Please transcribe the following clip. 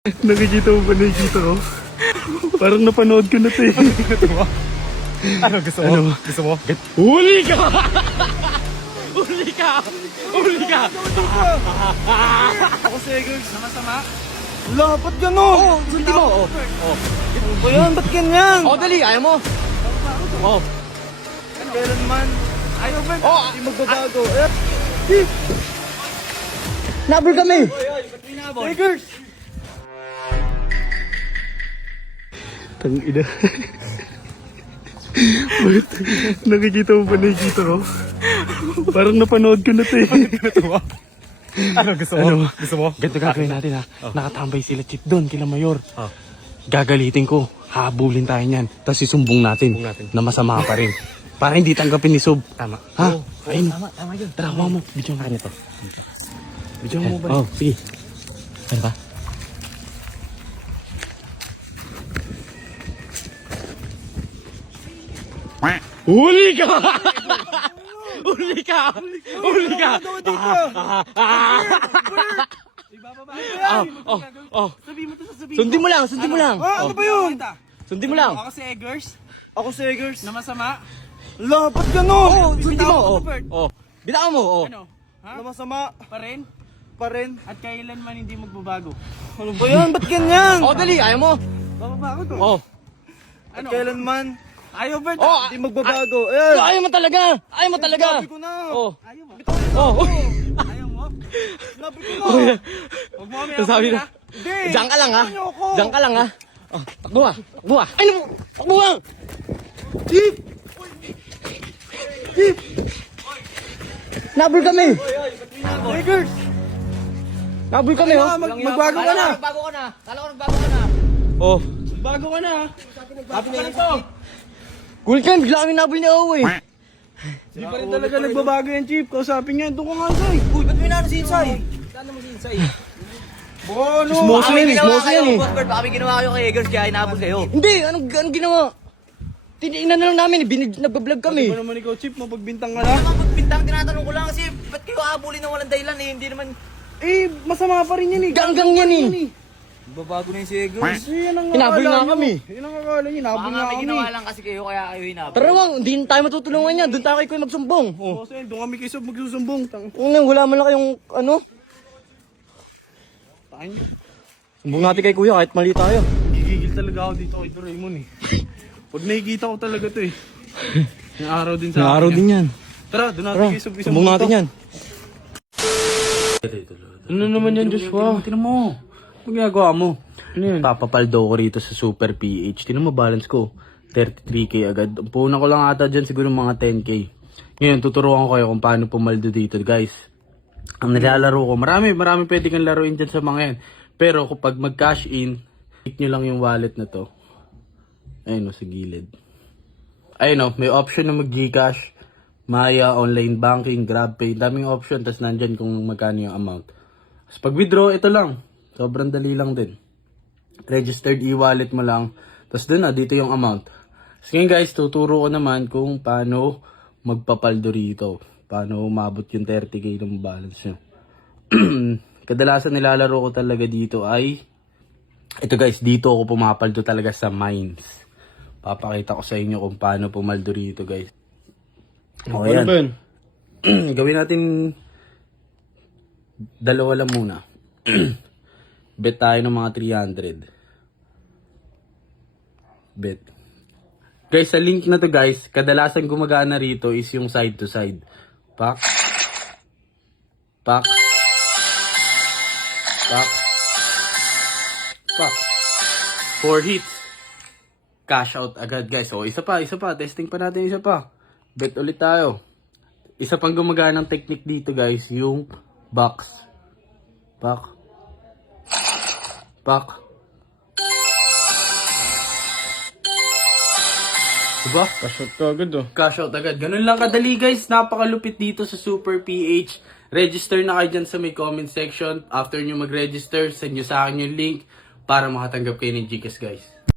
Nakikita mo ba nakikita ko? Parang napanood ko na ito eh. Ano gusto mo? Ano? Gusto mo? Huli ka! Huli ka! Huli ka! Ako si Eagles na masama. Wala, ba't gano'n? Oh, sundi mo! Oh. Ano ba yan? Ba't ganyan? Oh, dali! Ayaw mo! Oh. Kailan man? Ayaw ba? Oh! Hindi magbabago. Nabol kami! Eagles! Tangina. Bakit? Nakikita mo ba nakikita ko? Parang napanood ko na ito eh. Natuwa. Ano gusto mo? Ano? Gusto mo? Ganito gagawin natin ha. Nakatambay sila Chip doon kila Mayor. Gagalitin ko. Habulin tayo niyan. Tapos isumbong natin, na masama pa rin. Para hindi tanggapin ni Sub. Tama. Ha? Ayun. Tama yun. Tara, huwag mo. Bidyo nga nito. Bidyo mo ba? Oh, sige. Ano ba? Huli ka! Huli ka! Huli ka! Sabi mo to sa sabi. Sundin mo lang, sundin mo lang. Ano ba yun? Sundin mo lang. Ako si Eagles Ako si Eagles. na masama. Wala, ba't gano'n? Sundin mo. Oh. Bitawan mo. Oh. Ano? Ha? Na masama Pa rin? pa rin. At kailanman hindi magbabago. Ano ba yan? Ba't ganyan? Oh, dali. Ayaw mo. Bababa ako to. Oh. At kailan man? Ayaw Bert. Oh. Hindi magbabago. Ayan. Ayaw mo talaga. Ayaw mo talaga. Sabi ko na. Oh. Ayaw mo. Oh. Ayaw mo? Sabi ko na. Huwag mo kami Sabi na. Hindi. Diyan ka lang ha. Ano ako? Diyan ka lang ha. Oh, takbo ha. Takbo ha. Ay, naku. Takbo ha. Chip! Chip! Nabul kami. Eagles! Nabul kami oh. Magbago ka na. Nagbago ka na. Kala ko nagbago ka na. Oh. Bago ka na. Happy na ito. Cool ka. Bigla kami nabul ni Owe. Hindi pa rin talaga nagbabago yan, Chip. Kausapin niya. Doon ko nga, Soy. Uy, ba't may nano si Insay? Saan mo si Insay? Bono. Smoso yan eh. Smoso yan eh. Baka may ginawa kayo kay Eagles kaya inaabot kayo. Hindi. Anong ginawa? Tinitingnan na lang namin. Nagbablog kami. Ano naman ikaw, Chip? Mapagbintang ka Ano na. naman magbintang, tinatanong ko lang kasi ba't kayo aabulin ng walang dahilan eh? Hindi naman... Eh, masama pa rin yan eh. Ganggang yan eh. Babago na yung si Eagles. Eh, yan ang Hinabol akala nga nyo. kami. Yan ang akala nyo. Hinabol Baka nga nga may kami. ginawa lang kasi kayo kaya kayo hinabol. Tara wang, hindi tayo matutulungan niya. Doon tayo kay Kuya magsumbong. Oh. Boss, eh, doon kami kayo sa magsusumbong. Wala man lang kayong ano. Tain nyo. Sumbong natin kay Kuya kahit mali tayo. Gigigil talaga ako dito kay Doraemon eh. Pag nakikita ko talaga to eh. Yung araw din sa Araw akin din yan. Tara, doon natin Tara, kayo sa isang sumbong natin yan. Ano naman yan, Joshua? Tinan mo. Ano ginagawa mo? Ano yan? Papapaldo ko rito sa Super PH. Tinan mo balance ko. 33k agad. Puna ko lang ata dyan siguro mga 10k. Ngayon, tuturuan ko kayo kung paano pumaldo dito, guys. Ang nilalaro ko, marami pwede kang laruin dyan sa mga yan. Pero kapag mag-cash in, click nyo lang yung wallet na to. Ayun o, sa gilid. Ayun o, may option na mag-Gcash, Maya, online banking, GrabPay. Daming option, tas nandyan kung magkano yung amount. Tapos pag withdraw, ito lang. Sobrang dali lang din. Registered e-wallet mo lang. Tapos dun na, dito yung amount. So ngayon guys, tuturo ko naman kung paano magpapaldo rito. Paano umabot yung 30k ng balance nyo. Kadalasan nilalaro ko talaga dito ay ito guys, dito ako pumapaldo talaga sa mines. Papakita ko sa inyo kung paano pumaldo rito guys. O yan. Gawin natin dalawa lang muna. Bet tayo ng mga 300. Bet. Guys, sa link na to guys, kadalasan gumagana rito is yung side to side. Pak. Pak. Pak. Pak. 4 hits. Cash out agad guys. O, isa pa. Testing pa natin isa pa. Bet ulit tayo. Isa pang gumaganang technique dito guys, yung box. Pak. Pak. Diba? Cash out ka agad oh. Cash out agad. Ganun lang kadali guys. Napakalupit dito sa Super PH. Register na kayo dyan sa may comment section. After nyo mag-register, send nyo sa akin yung link para makatanggap kayo ng Gcash guys.